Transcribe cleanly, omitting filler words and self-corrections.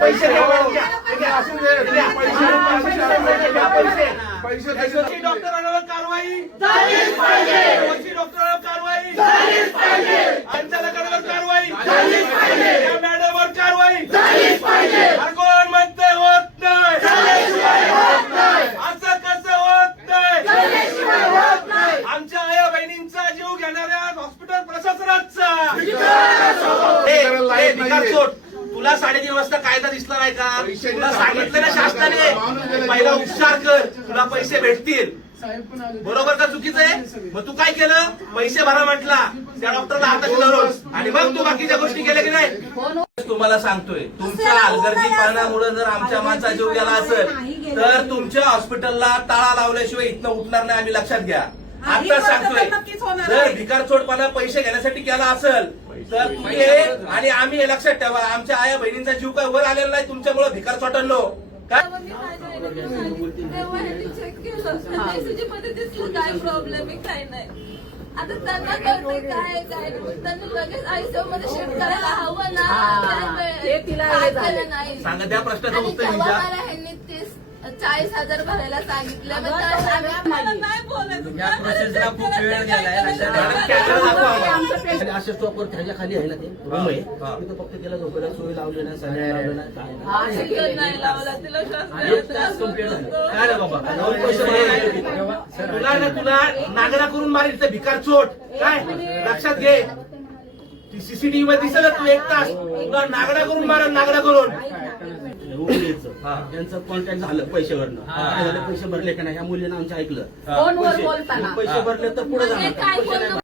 पैसे डॉक्टरांवर कारवाई झालीच पाहिजे, डॉक्टरांवर कारवाई झालीच पाहिजे, संचालकांवर कारवाई झालीच पाहिजे, या मॅडमवर कारवाई झालीच पाहिजे. कोण म्हणते होत नाही, असं कसं होत नाही? आमच्या आया बहिणींचा जीव घेणाऱ्या हॉस्पिटल प्रशासनाचा तुला 3:30 वाजता कायदा दिसला नाही का? तुला सांगितलं ना शासनाने पहिला उपचार कर, तुला पैसे भेटतील. बरोबर का चुकीचं आहे? मग तू काय केलं? पैसे भरा म्हटला त्या डॉक्टरला हाताशी धरून आणि मग तू बाकीच्या गोष्टी केल्या की नाही? तुम्हाला सांगतोय, तुमच्या हलगर्जीपणामुळे जर आमच्या माणसा जीव गेला असेल तर तुमच्या हॉस्पिटलला टाळा लावल्याशिवाय इथनं उठणार नाही, आम्ही लक्षात घ्या. आता सांगतोय, जर भिकारचोटपणा पैसे घेण्यासाठी केला असेल तर तुम्ही आणि आम्ही हे लक्षात ठेवा, आमच्या आया बहिणींचा जीव काय वर आलेला नाही तुमच्यामुळे भिकार चोटलो काय? काय प्रॉब्लेम आहे काय नाही. आता त्यांना कळते काय काय त्यांना लगेच आयसीयू मध्ये शिफ्ट करायला हवं ना. सांगा त्या प्रश्नाचं उत्तर मला ह्यांनी 40,000 भरायला सांगितलं. नाही बोलायचं खूप वेळ गेलाय. अशा स्टॉपवर त्याच्या खाली आहे ना ते रूम आहे, तिथं फक्त त्याला झोपायला सोय लावली ना, सगळ्या लावलं ना, काय नाही लावला तिला तुला नागडा करून मारेल तर भिकार चोट काय लक्षात घे. सीसीटीव्ही मध्ये दिसलं तू 1 तास तुला नागडा करून मारेल, नागडा करून. त्यांचं कॉन्टॅक्ट झालं पैशावरनं, काय झालं पैसे भरले का नाही, ह्या मुलीनं आमचं ऐकलं. फोनवर बोलताना पैसे भरले तर पुढे जाणार.